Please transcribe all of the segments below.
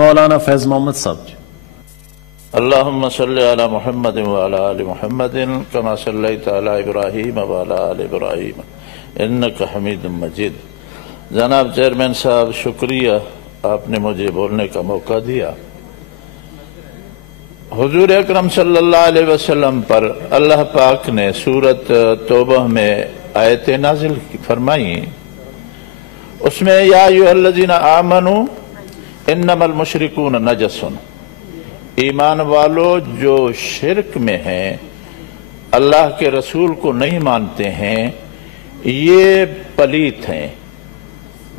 مولانا فیض محمد صاحب جی۔ اللہم صلی علی محمد وعلی آل محمد کما صلیت علی ابراہیم وعلی آل ابراہیم انک حمید مجید۔ جناب چیئرمین صاحب، شکریہ، آپ نے مجھے بولنے کا موقع دیا۔ حضور اکرم صلی اللہ علیہ وسلم پر اللہ پاک نے سورۃ توبہ میں آیت نازل فرمائی، اس میں یا ایھا الذین آمنوا انما المشرکون نجس، ایمان والو جو شرک میں ہیں، اللہ کے رسول کو نہیں مانتے ہیں، یہ پلیت ہیں۔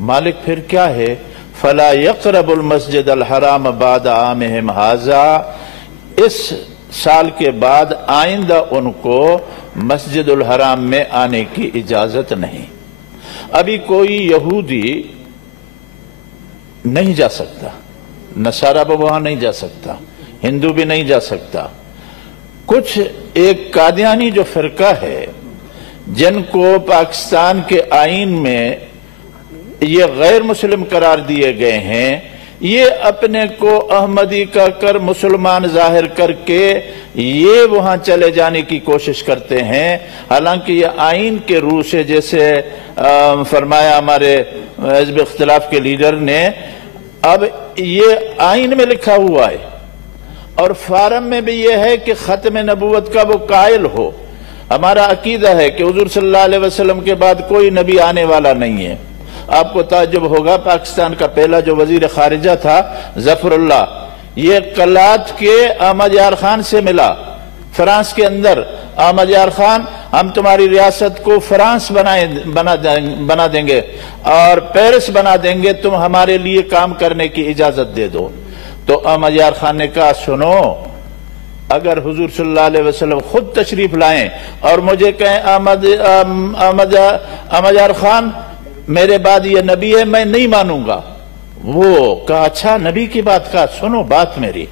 مالک پھر کیا ہے؟ فَلَا يَقْرَبُ الْمَسْجِدَ الْحَرَامَ بَعْدَ عَامِهِمْ هَذَا، اس سال کے بعد آئندہ ان کو مسجد الحرام میں آنے کی اجازت نہیں۔ ابھی کوئی یہودی نہیں جا سکتا، نصارہ وہاں نہیں جا سکتا، ہندو بھی نہیں جا سکتا۔ کچھ ایک قادیانی جو فرقہ ہے جن کو پاکستان کے آئین میں یہ غیر مسلم قرار دیے گئے ہیں، یہ اپنے کو احمدی کا کر مسلمان ظاہر کر کے یہ وہاں چلے جانے کی کوشش کرتے ہیں، حالانکہ یہ آئین کے روح سے، جیسے فرمایا ہمارے حزب اختلاف کے لیڈر نے، اب یہ آئین میں لکھا ہوا ہے اور فارم میں بھی یہ ہے کہ ختم نبوت کا وہ قائل ہو۔ ہمارا عقیدہ ہے کہ حضور صلی اللہ علیہ وسلم کے بعد کوئی نبی آنے والا نہیں ہے۔ آپ کو تعجب ہوگا، پاکستان کا پہلا جو وزیر خارجہ تھا ظفر اللہ، یہ کلات کے احمد یار خان سے ملا فرانس کے اندر۔ احمد یار خان، ہم تمہاری ریاست کو فرانس بنا دیں گے اور پیرس بنا دیں گے، تم ہمارے لیے کام کرنے کی اجازت دے دو۔ تو احمد یار خان نے کہا سنو، اگر حضور صلی اللہ علیہ وسلم خود تشریف لائیں اور مجھے کہیں احمد یار خان میرے بعد یہ نبی ہے، میں نہیں مانوں گا۔ وہ کہا اچھا، نبی کی بات کہا، سنو بات میری،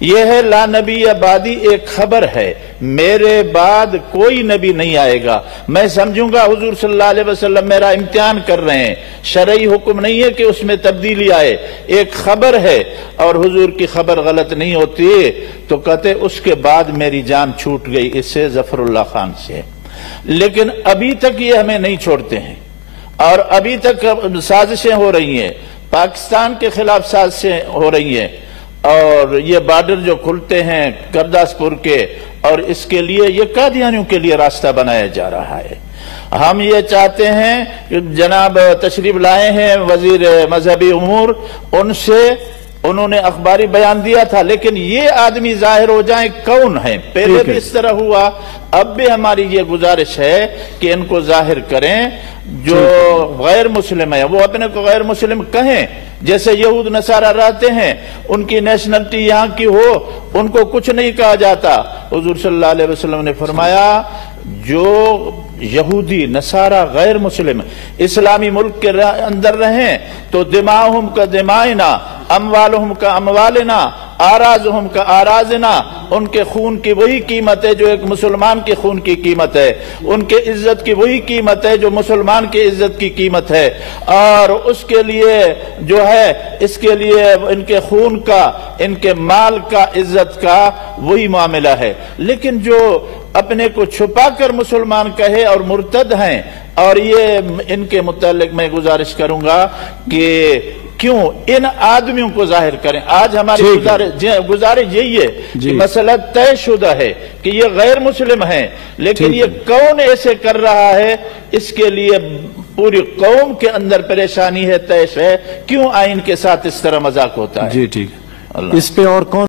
یہ ہے لا نبی بعدی، ایک خبر ہے، میرے بعد کوئی نبی نہیں آئے گا۔ میں سمجھوں گا حضور صلی اللہ علیہ وسلم میرا امتحان کر رہے ہیں، شرعی حکم نہیں ہے کہ اس میں تبدیلی آئے، ایک خبر ہے اور حضور کی خبر غلط نہیں ہوتی۔ تو کہتے اس کے بعد میری جان چھوٹ گئی اس سے، ظفر اللہ خان سے۔ لیکن ابھی تک یہ ہمیں نہیں چھوڑتے ہیں اور ابھی تک سازشیں ہو رہی ہیں، پاکستان کے خلاف سازشیں ہو رہی ہیں، اور یہ بارڈر جو کھلتے ہیں گرداسپور کے، اور اس کے لیے یہ قادیانیوں کے لیے راستہ بنایا جا رہا ہے۔ ہم یہ چاہتے ہیں کہ جناب تشریف لائے ہیں وزیر مذہبی امور، ان سے انہوں نے اخباری بیان دیا تھا، لیکن یہ آدمی ظاہر ہو جائیں کون ہیں۔ پہلے بھی اس طرح ہوا، اب بھی ہماری یہ گزارش ہے کہ ان کو ظاہر کریں۔ جو غیر مسلم ہے وہ اپنے کو غیر مسلم کہیں، جیسے یہود نصارہ رہتے ہیں، ان کی نیشنلٹی یہاں کی ہو، ان کو کچھ نہیں کہا جاتا۔ حضور صلی اللہ علیہ وسلم نے فرمایا جو یہودی نصارہ غیر مسلم اسلامی ملک کے اندر رہیں تو دماؤہم کا دمائنا، اموالہم کا اموالنا، آرازہم کا آرازنا، ان کے خون کی وہی قیمت ہے جو ایک مسلمان کے خون کی قیمت ہے، ان کے عزت کی وہی قیمت ہے جو مسلمان کی عزت کی قیمت ہے، اور اس کے لیے جو ہے، اس کے لیے ان کے خون کا، ان کے مال کا، عزت کا وہی معاملہ ہے۔ لیکن جو اپنے کو چھپا کر مسلمان کہے اور مرتد ہیں، اور یہ ان کے متعلق میں گزارش کروں گا کہ کیوں ان آدمیوں کو ظاہر کریں۔ آج ہماری گزارش یہی ہے کہ مسئلہ طے شدہ ہے کہ یہ غیر مسلم ہیں، لیکن یہ کون ایسے کر رہا ہے، اس کے لیے پوری قوم کے اندر پریشانی ہے، طیش ہے، کیوں آئین کے ساتھ اس طرح مذاق ہوتا ہے۔ جی ٹھیک، اس پہ اور کون